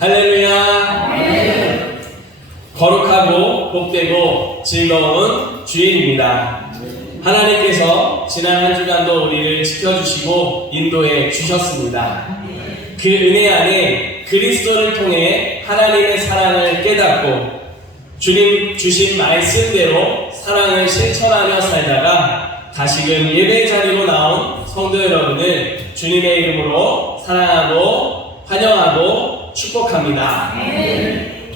할렐루야. 네. 거룩하고 복되고 즐거운 주일입니다. 하나님께서 지난 한 주간도 우리를 지켜주시고 인도해 주셨습니다. 그 은혜 안에 그리스도를 통해 하나님의 사랑을 깨닫고 주님 주신 말씀대로 사랑을 실천하며 살다가 다시금 예배 자리로 나온 성도 여러분을 주님의 이름으로 사랑하고 환영하고 축복합니다.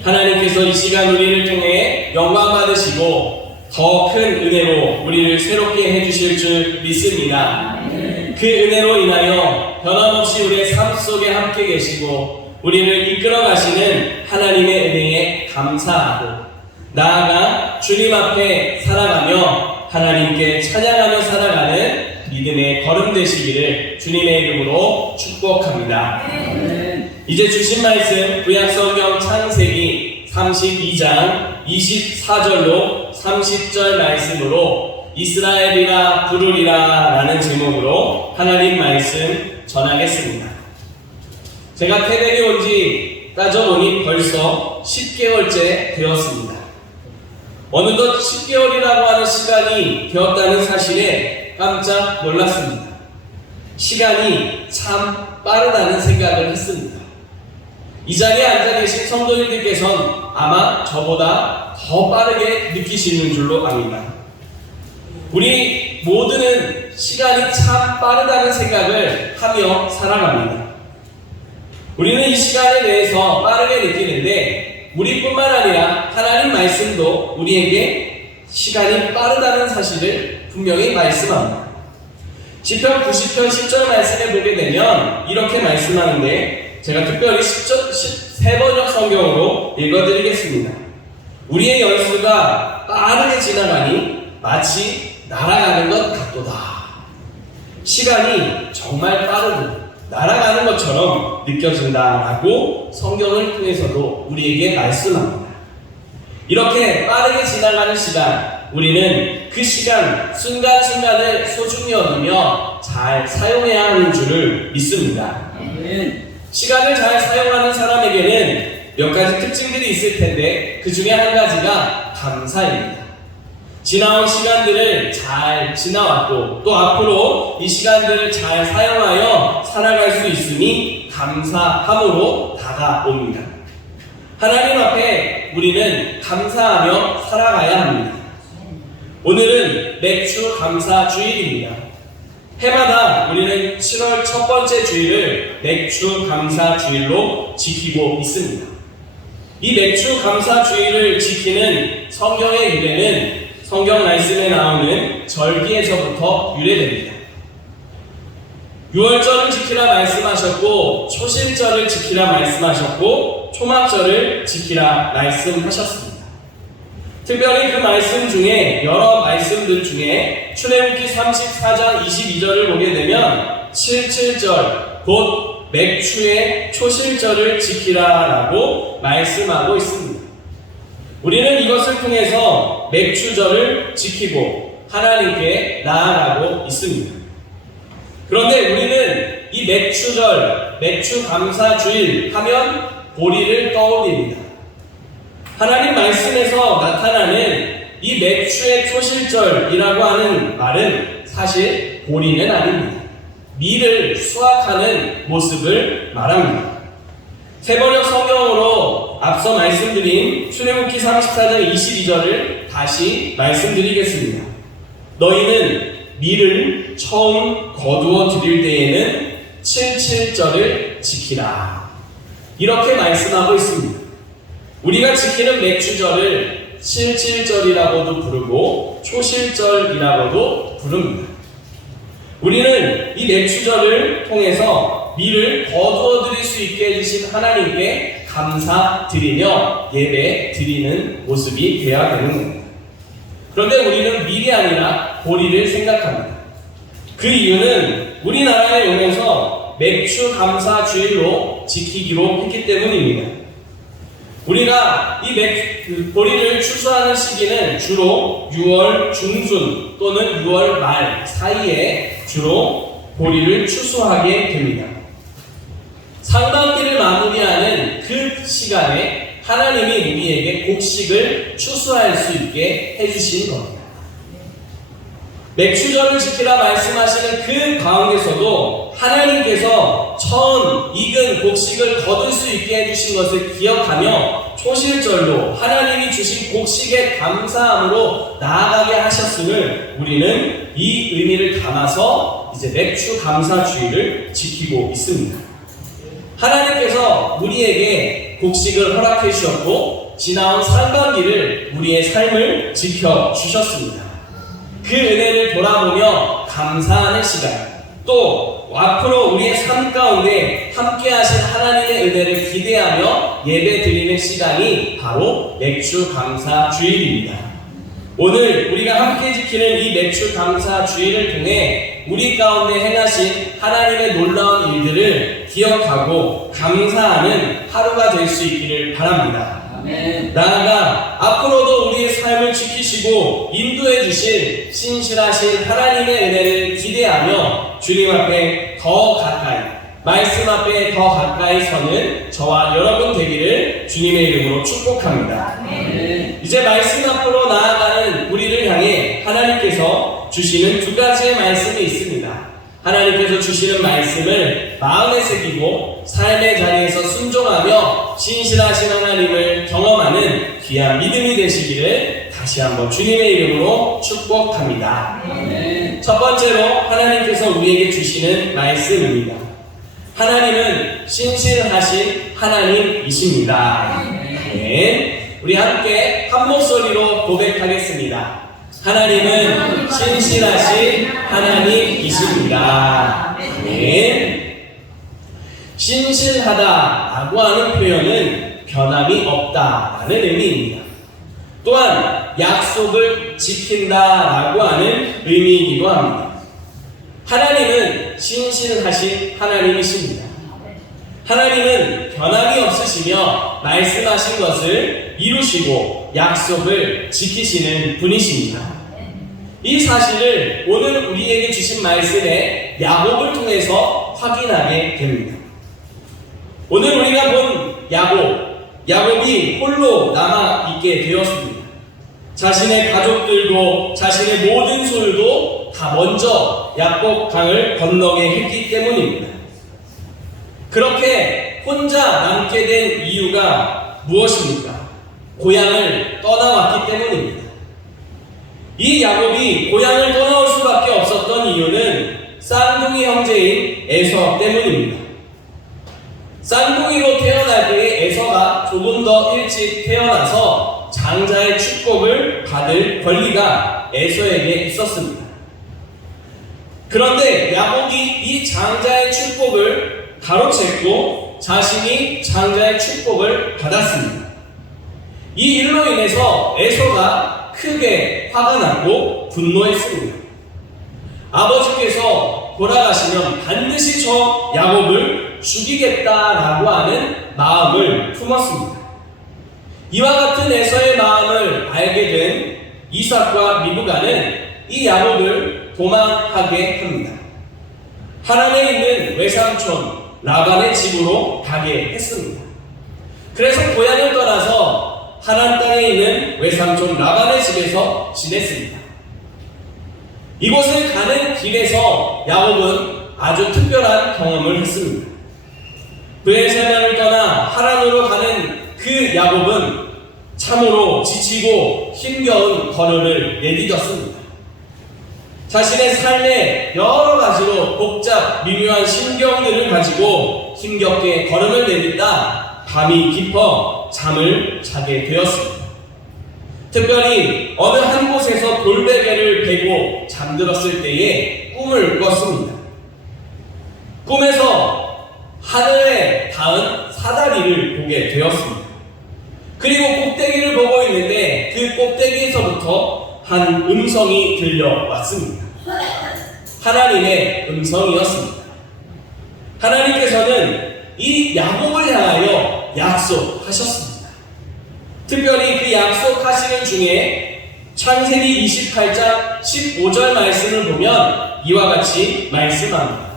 하나님께서 이 시간 우리를 통해 영광 받으시고 더 큰 은혜로 우리를 새롭게 해주실 줄 믿습니다. 그 은혜로 인하여 변함없이 우리의 삶 속에 함께 계시고 우리를 이끌어 가시는 하나님의 은혜에 감사하고 나아가 주님 앞에 살아가며 하나님께 찬양하며 살아가는 믿음의 걸음 되시기를 주님의 이름으로 축복합니다. 이제 주신 말씀 구약성경 창세기 32장 24절로 30절 말씀으로 이스라엘이라 부르리라 라는 제목으로 하나님 말씀 전하겠습니다. 제가 태백에 온 지 따져보니 벌써 10개월째 되었습니다. 어느덧 10개월이라고 하는 시간이 되었다는 사실에 깜짝 놀랐습니다. 시간이 참 빠르다는 생각을 했습니다. 이 자리에 앉아 계신 성도님들께서는 아마 저보다 더 빠르게 느끼시는 줄로 압니다. 우리 모두는 시간이 참 빠르다는 생각을 하며 살아갑니다. 우리는 이 시간에 대해서 빠르게 느끼는데 우리뿐만 아니라 하나님 말씀도 우리에게 시간이 빠르다는 사실을 분명히 말씀합니다. 시편 90편 10절 말씀에 보게 되면 이렇게 말씀하는데 제가 특별히 13번역 성경으로 읽어드리겠습니다. 우리의 연수가 빠르게 지나가니 마치 날아가는 것 같도다. 시간이 정말 빠르고 날아가는 것처럼 느껴진다라고 성경을 통해서도 우리에게 말씀합니다. 이렇게 빠르게 지나가는 시간, 우리는 그 시간 순간순간을 소중히 여기며 잘 사용해야 하는 줄을 믿습니다. 시간을 잘 사용하는 사람에게는 몇 가지 특징들이 있을 텐데 그 중에 한 가지가 감사입니다. 지나온 시간들을 잘 지나왔고 또 앞으로 이 시간들을 잘 사용하여 살아갈 수 있으니 감사함으로 다가옵니다. 하나님 앞에 우리는 감사하며 살아가야 합니다. 오늘은 맥주 감사 주일입니다. 해마다 우리는 7월 첫 번째 주일을 맥주 감사 주일로 지키고 있습니다. 이 맥주 감사 주일을 지키는 성경의 유래는 성경 말씀에 나오는 절기에서부터 유래됩니다. 유월절을 지키라 말씀하셨고 초실절을 지키라 말씀하셨고 초막절을 지키라 말씀하셨습니다. 특별히 그 말씀 중에 여러 말씀들 중에 출애굽기 34장 22절을 보게 되면 77절 곧 맥추의 초실절을 지키라 라고 말씀하고 있습니다. 우리는 이것을 통해서 맥추절을 지키고 하나님께 나아가고 있습니다. 그런데 우리는 이 맥추절, 맥추감사주일 하면 보리를 떠올립니다. 하나님 말씀에서 나타나는 이 맥추의 초실절이라고 하는 말은 사실 보리는 아닙니다. 밀을 수확하는 모습을 말합니다. 세번역 성경으로 앞서 말씀드린 출애굽기 34장 22절을 다시 말씀드리겠습니다. 너희는 밀을 처음 거두어 드릴 때에는 77절을 지키라. 이렇게 말씀하고 있습니다. 우리가 지키는 맥추절을 77절이라고도 부르고 초실절이라고도 부릅니다. 우리는 이 맥추절을 통해서 밀을 거두어 드릴 수 있게 해주신 하나님께 감사드리며 예배 드리는 모습이 되어야 되는 겁니다. 그런데 우리는 밀이 아니라 보리를 생각합니다. 그 이유는 우리나라에 오면서 맥추 감사 주일로 지키기로 했기 때문입니다. 우리가 이 보리를 추수하는 시기는 주로 6월 중순 또는 6월 말 사이에 주로 보리를 추수하게 됩니다. 상반기를 마무리하는 그 시간에 하나님이 우리에게 곡식을 추수할 수 있게 해주신 겁니다. 맥추전을 지키라 말씀하시는 그 가운데서도 하나님께서 처음 익은 곡식을 거둘 수 있게 해주신 것을 기억하며 초실절로 하나님이 주신 곡식에 감사함으로 나아가게 하셨음을 우리는 이 의미를 담아서 이제 맥추 감사주의를 지키고 있습니다. 하나님께서 우리에게 곡식을 허락해 주셨고 지나온 상반기를 우리의 삶을 지켜주셨습니다. 그 은혜를 돌아보며 감사하는 시간, 또 앞으로 우리의 삶 가운데 함께 하신 하나님의 은혜를 기대하며 예배 드리는 시간이 바로 맥추 감사 주일입니다. 오늘 우리가 함께 지키는 이 맥추 감사 주일을 통해 우리 가운데 행하신 하나님의 놀라운 일들을 기억하고 감사하는 하루가 될 수 있기를 바랍니다. 나아가 앞으로도 우리의 삶을 지키시고 인도해 주실 신실하신 하나님의 은혜를 기대하며 주님 앞에 더 가까이, 말씀 앞에 더 가까이 서는 저와 여러분 되기를 주님의 이름으로 축복합니다. 이제 말씀 앞으로 나아가는 우리를 향해 하나님께서 주시는 두 가지의 말씀이 있습니다. 하나님께서 주시는 말씀을 마음에 새기고 삶의 자리에서 순종하며 신실하신 하나님을 경험하는 귀한 믿음이 되시기를 다시 한번 주님의 이름으로 축복합니다. 첫 번째로 하나님께서 우리에게 주시는 말씀입니다. 하나님은 신실하신 하나님이십니다. 우리 함께 한 목소리로 고백하겠습니다. 하나님은 신실하신 하나님이십니다. 신실하다라고 하는 표현은 변함이 없다라는 의미입니다. 또한 약속을 지킨다라고 하는 의미이기도 합니다. 하나님은 신실하신 하나님이십니다. 하나님은 변함이 없으시며 말씀하신 것을 이루시고 약속을 지키시는 분이십니다. 이 사실을 오늘 우리에게 주신 말씀의 야곱을 통해서 확인하게 됩니다. 오늘 우리가 본 야곱이 홀로 남아있게 되었습니다. 자신의 가족들도 자신의 모든 소유도 다 먼저 야복강을 건너게 했기 때문입니다. 그렇게 혼자 남게 된 이유가 무엇입니까? 고향을 떠나왔기 때문입니다. 이 야곱이 고향을 떠나올 수밖에 없었던 이유는 쌍둥이 형제인 에서 때문입니다. 쌍둥이로 태어날 때의 에서가 조금 더 일찍 태어나서 장자의 축복을 받을 권리가 에서에게 있었습니다. 그런데 야곱이 이 장자의 축복을 가로챘고 자신이 장자의 축복을 받았습니다. 이 일로 인해서 에서가 크게 화가 났고 분노했습니다. 아버지께서 돌아가시면 반드시 저 야곱을 죽이겠다라고 하는 마음을 품었습니다. 이와 같은 에서의 마음을 알게 된 이삭과 리브가는 이 야곱을 도망하게 합니다. 하란에 있는 외삼촌 라반의 집으로 가게 했습니다. 그래서 고향을 떠나서 하란 땅에 있는 외삼촌 라반의 집에서 지냈습니다. 이곳을 가는 길에서 야곱은 아주 특별한 경험을 했습니다. 브엘세바를 떠나 하란으로 가는 그 야곱은 참으로 지치고 힘겨운 걸음을 내디뎠습니다. 자신의 삶에 여러 가지로 복잡 미묘한 심경들을 가지고 힘겹게 걸음을 내딛다 밤이 깊어 잠을 자게 되었습니다. 특별히 어느 한 곳에서 돌베개를 베고 잠들었을 때에 꿈을 꿨습니다. 꿈에서 하늘에 닿은 사다리를 보게 되었습니다. 그리고 꼭대기를 보고 있는데 그 꼭대기에서부터 한 음성이 들려왔습니다. 하나님의 음성이었습니다. 하나님께서는 이 야곱을 향하여 약속하셨습니다. 특별히 그 약속하시는 중에 창세기 28장 15절 말씀을 보면 이와 같이 말씀합니다.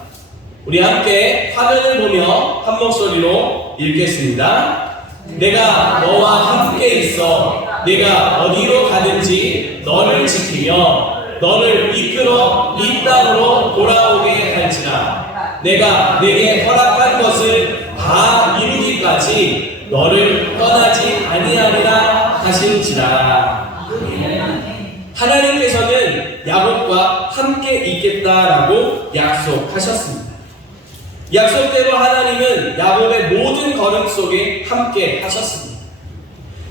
우리 함께 화면을 보며 한 목소리로 읽겠습니다. 내가 너와 함께 있어 내가 어디로 가든지 너를 지키며 너를 이끌어 이 땅으로 돌아오게 할지라. 내가 내게 허락한 것을 다 이루기까지 너를 떠나지 아니하리라 하신지라. 하나님께서는 야곱과 함께 있겠다라고 약속하셨습니다. 약속대로 하나님은 야곱의 모든 걸음 속에 함께 하셨습니다.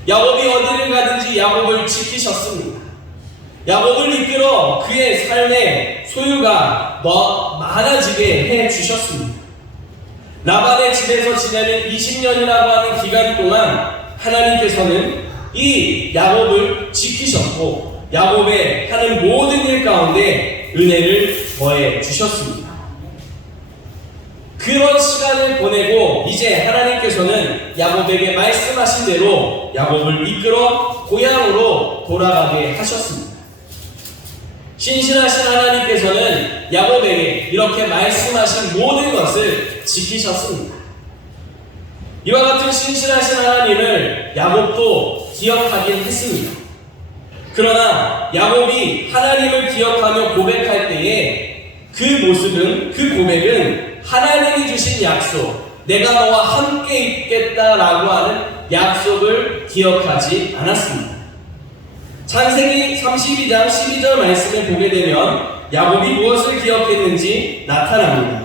야곱이 어디를 가든지 야곱을 지키셨습니다. 야곱을 이끌어 그의 삶의 소유가 더 많아지게 해주셨습니다. 라반의 집에서 지내는 20년이라고 하는 기간 동안 하나님께서는 이 야곱을 지키셨고 야곱의 하는 모든 일 가운데 은혜를 더해 주셨습니다. 그런 시간을 보내고 이제 하나님께서는 야곱에게 말씀하신 대로 야곱을 이끌어 고향으로 돌아가게 하셨습니다. 신실하신 하나님께서는 야곱에게 이렇게 말씀하신 모든 것을 지키셨습니다. 이와 같은 신실하신 하나님을 야곱도 기억하긴 했습니다. 그러나 야곱이 하나님을 기억하며 고백할 때에 그 모습은, 그 고백은 하나님이 주신 약속, 내가 너와 함께 있겠다라고 하는 약속을 기억하지 않았습니다. 창세기 32장 12절 말씀을 보게 되면 야곱이 무엇을 기억했는지 나타납니다.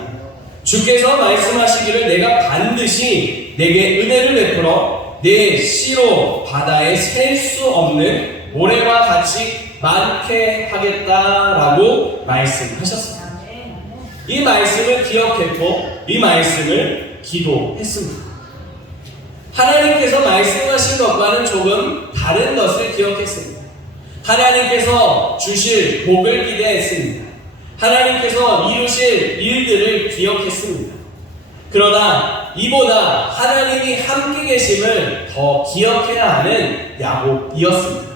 주께서 말씀하시기를 내가 반드시 내게 은혜를 베풀어 내 씨로 바다에 셀 수 없는 모래와 같이 많게 하겠다라고 말씀하셨습니다. 이 말씀을 기억했고 이 말씀을 기도했습니다. 하나님께서 말씀하신 것과는 조금 다른 것을 기억했습니다. 하나님께서 주실 복을 기대했습니다. 하나님께서 이루실 일들을 기억했습니다. 그러나 이보다 하나님이 함께 계심을 더 기억해야 하는 야곱이었습니다.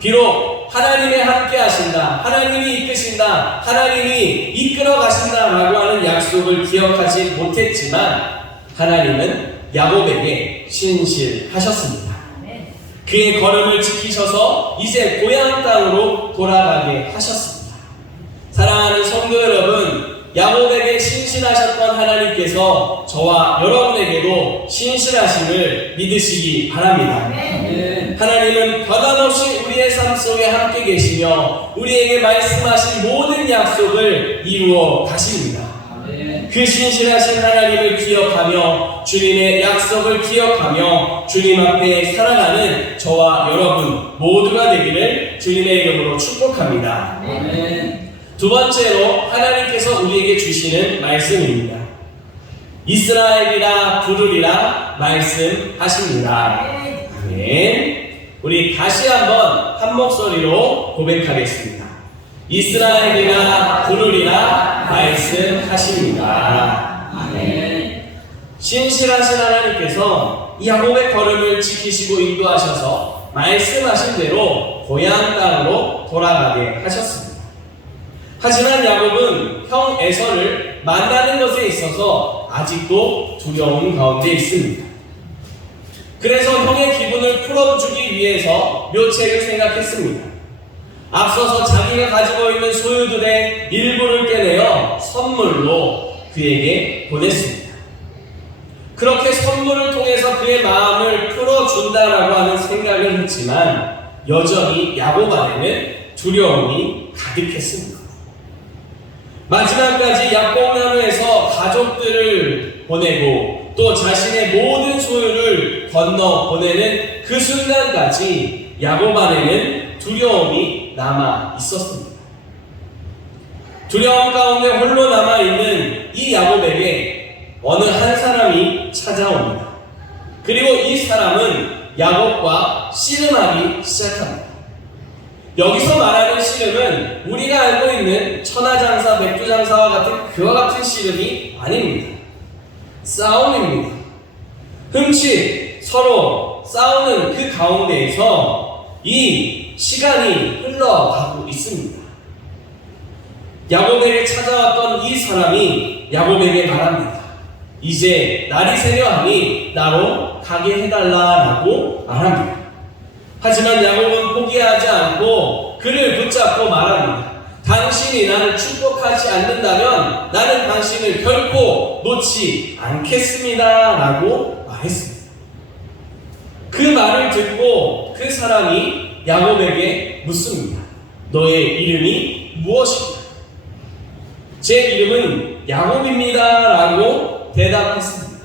비록 하나님이 함께 하신다, 하나님이 이끄신다, 하나님이 이끌어 가신다라고 하는 약속을 기억하지 못했지만 하나님은 야곱에게 신실하셨습니다. 그의 걸음을 지키셔서 이제 고향 땅으로 돌아가게 하셨습니다. 사랑하는 성도 여러분, 야곱에게 신실하셨던 하나님께서 저와 여러분에게도 신실하심을 믿으시기 바랍니다. 하나님은 변함없이 우리의 삶 속에 함께 계시며 우리에게 말씀하신 모든 약속을 이루어 가십니다. 그 신실하신 하나님을 기억하며 주님의 약속을 기억하며 주님 앞에 살아가는 저와 여러분 모두가 되기를 주님의 이름으로 축복합니다. 두 번째로 하나님께서 우리에게 주시는 말씀입니다. 이스라엘이라 부르리라 말씀하십니다. 아멘. 우리 다시 한번 한 목소리로 고백하겠습니다. 이스라엘이라 부르리라 말씀하십니다. 아멘. 신실하신 하나님께서 야곱의 걸음을 지키시고 인도하셔서 말씀하신 대로 고향 땅으로 돌아가게 하셨습니다. 하지만 야곱은 형 에서를 만나는 것에 있어서 아직도 두려움 가운데 있습니다. 그래서 형의 기분을 풀어주기 위해서 묘책을 생각했습니다. 앞서서 자기가 가지고 있는 소유들의 일부를 떼내어 선물로 그에게 보냈습니다. 그렇게 선물을 통해서 그의 마음을 풀어준다라고 하는 생각을 했지만 여전히 야곱 안에는 두려움이 가득했습니다. 마지막까지 약봉나무에서 가족들을 보내고 또 자신의 모든 소유를 건너 보내는 그 순간까지 야곱 안에는 두려움이 남아 있었습니다. 두려움 가운데 홀로 남아있는 이 야곱에게 어느 한 사람이 찾아옵니다. 그리고 이 사람은 야곱과 씨름하기 시작합니다. 여기서 말하는 씨름은 우리가 알고 있는 천하장사, 백두장사와 같은 그와 같은 씨름이 아닙니다. 싸움입니다. 흠칫 서로 싸우는 그 가운데에서 이 시간이 흘러가고 있습니다. 야곱에게 찾아왔던 이 사람이 야곱에게 말합니다. 이제 날이 새려하니 나로 가게 해달라라고 말합니다. 하지만 야곱은 포기하지 않고 그를 붙잡고 말합니다. 당신이 나를 축복하지 않는다면 나는 당신을 결코 놓지 않겠습니다 라고 말했습니다. 그 말을 듣고 그 사람이 야곱에게 묻습니다. 너의 이름이 무엇입니까? 제 이름은 야곱입니다 라고 대답했습니다.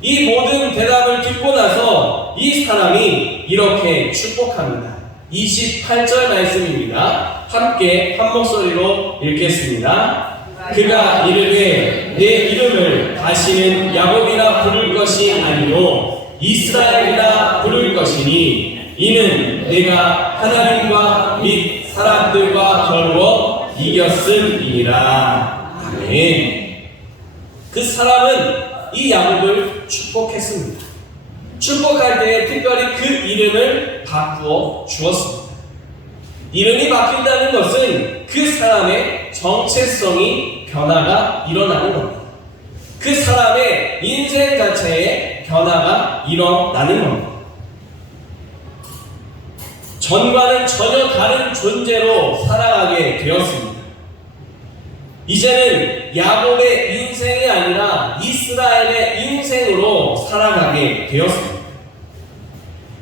이 모든 대답을 듣고 나서 이 사람이 이렇게 축복합니다. 28절 말씀입니다. 함께 한 목소리로 읽겠습니다. 그가 이르되 내 이름을 다시는 야곱이라 부를 것이 아니요 이스라엘이라 부를 것이니 이는 내가 하나님과 및 사람들과 겨루어 이겼음이니라. 아멘. 그 사람은 이 야곱을 축복했습니다. 축복할 때에 특별히 그 이름을 바꾸어 주었습니다. 이름이 바뀐다는 것은 그 사람의 정체성이 변화가 일어나는 겁니다. 그 사람의 인생 자체에 변화가 일어나는 겁니다. 전과는 전혀 다른 존재로 살아가게 되었습니다. 이제는 야곱의 인생이 아니라 이스라엘의 인생으로 살아가게 되었습니다.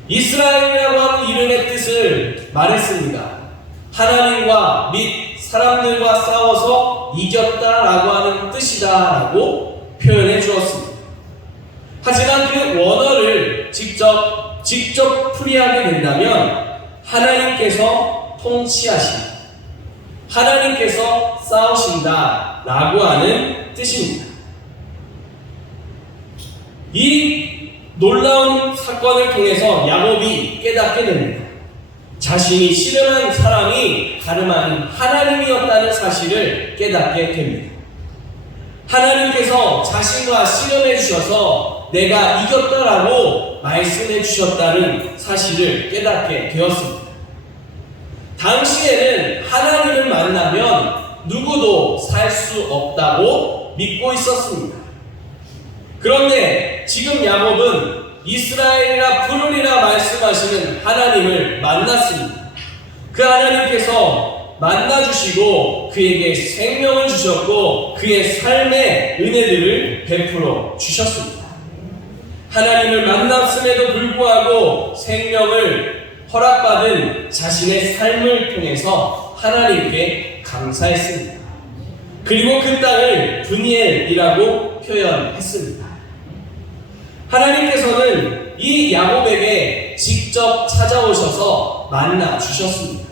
이스라엘이라고 하는 이름의 뜻을 말했습니다. 하나님과 및 사람들과 싸워서 이겼다라고 하는 뜻이다라고 표현해 주었습니다. 하지만 그 원어를 직접 풀이하게 된다면 하나님께서 통치하신다, 하나님께서 싸우신다 라고 하는 뜻입니다. 이 놀라운 사건을 통해서 야곱이 깨닫게 됩니다. 자신이 씨름한 사람이 다름 아닌 하나님이었다는 사실을 깨닫게 됩니다. 하나님께서 자신과 씨름해 주셔서 내가 이겼다라고 말씀해 주셨다는 사실을 깨닫게 되었습니다. 당시에는 하나님을 만나면 누구도 살 수 없다고 믿고 있었습니다. 그런데 지금 야곱은 이스라엘이라 부르리라 말씀하시는 하나님을 만났습니다. 그 하나님께서 만나주시고 그에게 생명을 주셨고 그의 삶의 은혜들을 베풀어 주셨습니다. 하나님을 만났음에도 불구하고 생명을 허락받은 자신의 삶을 통해서 하나님께 감사했습니다. 그리고 그 땅을 브니엘이라고 표현했습니다. 하나님께서는 이 야곱에게 직접 찾아오셔서 만나 주셨습니다.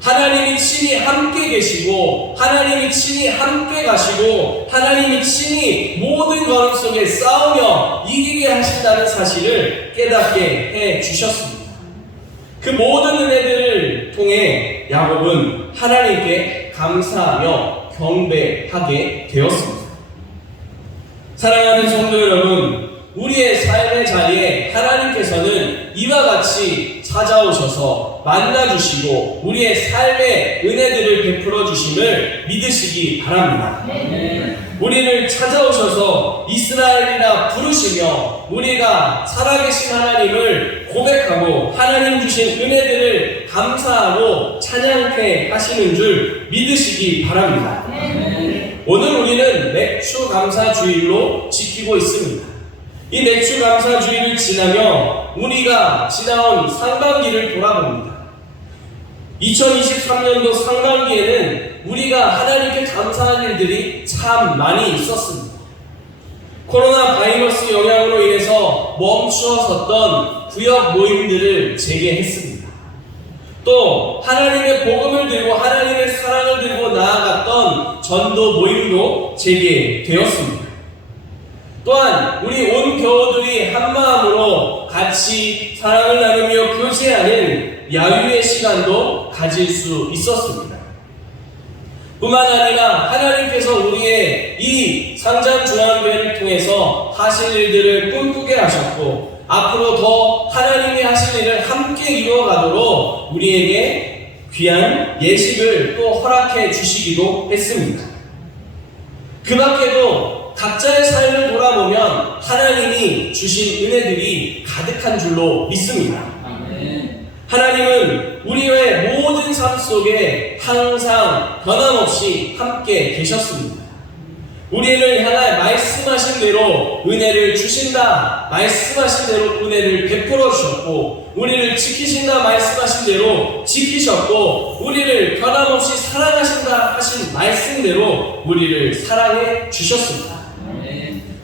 하나님이 친히 함께 계시고 하나님이 친히 함께 가시고 하나님이 친히 모든 것 속에 싸우며 이기게 하신다는 사실을 깨닫게 해 주셨습니다. 그 모든 은혜들을 통해 야곱은 하나님께 감사하며 경배하게 되었습니다. 사랑하는 성도 여러분, 우리의 삶의 자리에 하나님께서는 이와 같이 찾아오셔서 만나주시고 우리의 삶의 은혜들을 베풀어 주심을 믿으시기 바랍니다. 우리를 찾아오셔서 이스라엘이라 부르시며 우리가 살아계신 하나님을 고백하고 하나님 주신 은혜들을 감사하고 찬양케 하시는 줄 믿으시기 바랍니다. 오늘 우리는 맥주 감사주일로 지키고 있습니다. 이 맥주 감사주일을 지나며 우리가 지나온 상반기를 돌아봅니다. 2023년도 상반기에는 우리가 하나님께 감사할 일들이 참 많이 있었습니다. 코로나 바이러스 영향으로 인해서 멈추었었던 구역 모임들을 재개했습니다. 또 하나님의 복음을 들고 하나님의 사랑을 들고 나아갔던 전도 모임도 재개되었습니다. 또한 우리 온 교우들이 한마음으로 같이 사랑을 나누며 교제하는 야유의 시간도 가질 수 있었습니다. 뿐만 아니라 하나님께서 우리의 이 상장중앙교회를 통해서 하실 일들을 꿈꾸게 하셨고 앞으로 더 하나님이 하실 일을 함께 이루어가도록 우리에게 귀한 예식을 또 허락해 주시기도 했습니다. 그 밖에도 각자의 삶을 돌아보면 하나님이 주신 은혜들이 가득한 줄로 믿습니다. 하나님은 우리의 모든 삶 속에 항상 변함없이 함께 계셨습니다. 우리를 향해 말씀하신 대로 은혜를 주신다, 말씀하신 대로 은혜를 베풀어 주셨고, 우리를 지키신다 말씀하신 대로 지키셨고, 우리를 변함없이 사랑하신다 하신 말씀대로 우리를 사랑해 주셨습니다.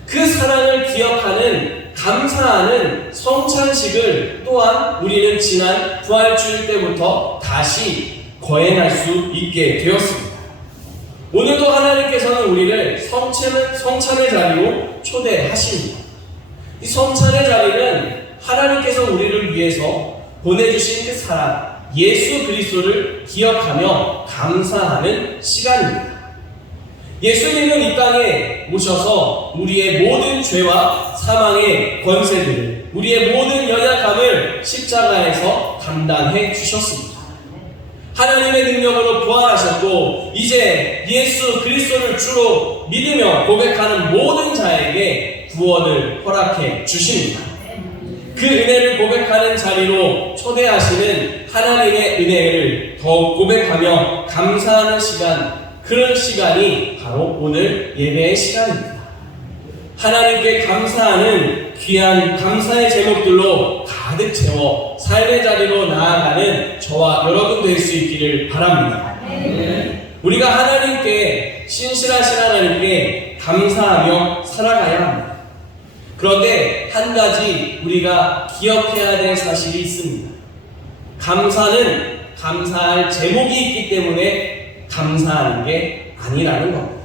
그 사랑을 기억하는, 감사하는 성찬식을 또한 우리는 지난 부활주일 때부터 다시 거행할 수 있게 되었습니다. 오늘도 하나님께서는 우리를 성찬의 자리로 초대하십니다. 이 성찬의 자리는 하나님께서 우리를 위해서 보내주신 그 사랑, 예수 그리스도를 기억하며 감사하는 시간입니다. 예수님은 이 땅에 오셔서 우리의 모든 죄와 사망의 권세들을, 우리의 모든 연약함을 십자가에서 담당해 주셨습니다. 하나님의 능력으로 부활하셨고, 이제 예수 그리스도를 주로 믿으며 고백하는 모든 자에게 구원을 허락해 주십니다. 그 은혜를 고백하는 자리로 초대하시는 하나님의 은혜를 더욱 고백하며 감사하는 시간, 그런 시간이 바로 오늘 예배의 시간입니다. 하나님께 감사하는 귀한 감사의 제목들로 가득 채워 삶의 자리로 나아가는 저와 여러분 될 수 있기를 바랍니다. 우리가 하나님께, 신실하신 하나님께 감사하며 살아가야 합니다. 그런데 한 가지 우리가 기억해야 될 사실이 있습니다. 감사는 감사할 제목이 있기 때문에 감사하는 게 아니라는 겁니다.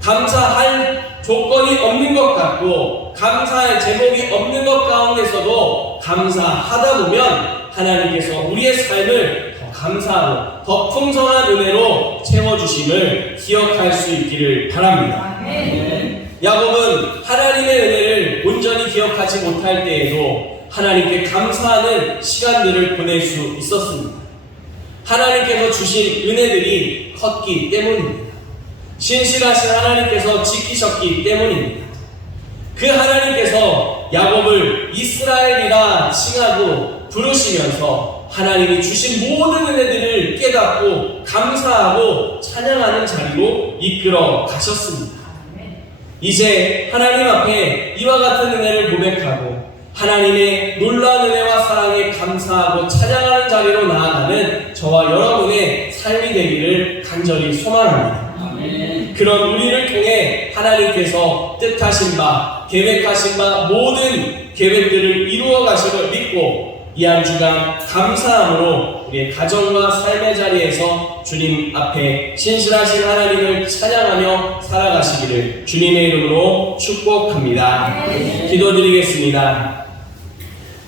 감사할 조건이 없는 것 같고, 감사할 제목이 없는 것 가운데서도 감사하다 보면 하나님께서 우리의 삶을 더 감사하고 더 풍성한 은혜로 채워주심을 기억할 수 있기를 바랍니다. 야곱은 하나님의 은혜를 온전히 기억하지 못할 때에도 하나님께 감사하는 시간들을 보낼 수 있었습니다. 하나님께서 주신 은혜들이 컸기 때문입니다. 신실하신 하나님께서 지키셨기 때문입니다. 그 하나님께서 야곱을 이스라엘이라 칭하고 부르시면서 하나님이 주신 모든 은혜들을 깨닫고 감사하고 찬양하는 자리로 이끌어 가셨습니다. 이제 하나님 앞에 이와 같은 은혜를 고백하고 하나님의 놀라운 은혜와 사랑에 감사하고 찬양하는 자리로 나아가는 저와 여러분의 삶이 되기를 간절히 소망합니다. 그런 우리를 통해 하나님께서 뜻하신 바, 계획하신 바 모든 계획들을 이루어 가심을 믿고 이 한 주간 감사함으로 우리의 가정과 삶의 자리에서 주님 앞에 신실하신 하나님을 찬양하며 살아가시기를 주님의 이름으로 축복합니다. 기도드리겠습니다.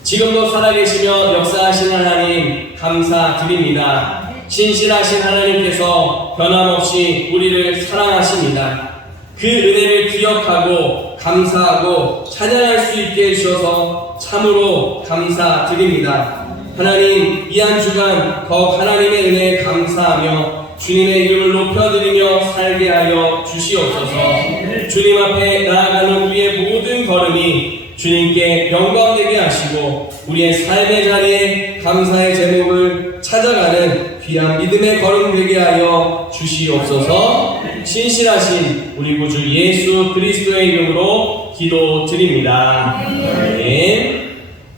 지금도 살아계시며 역사하신 하나님 감사드립니다. 신실하신 하나님께서 변함없이 우리를 사랑하십니다. 그 은혜를 기억하고 감사하고 찬양할 수 있게 해주셔서 참으로 감사드립니다. 하나님, 이 한 주간 더욱 하나님의 은혜에 감사하며 주님의 이름을 높여드리며 살게 하여 주시옵소서. 주님 앞에 나아가는 우리의 모든 걸음이 주님께 영광되게 하시고 우리의 삶의 자리에 감사의 제목을 찾아가는 귀한 믿음의 걸음 되게 하여 주시옵소서. 신실하신 우리 구주 예수 그리스도의 이름으로 기도드립니다. 아멘.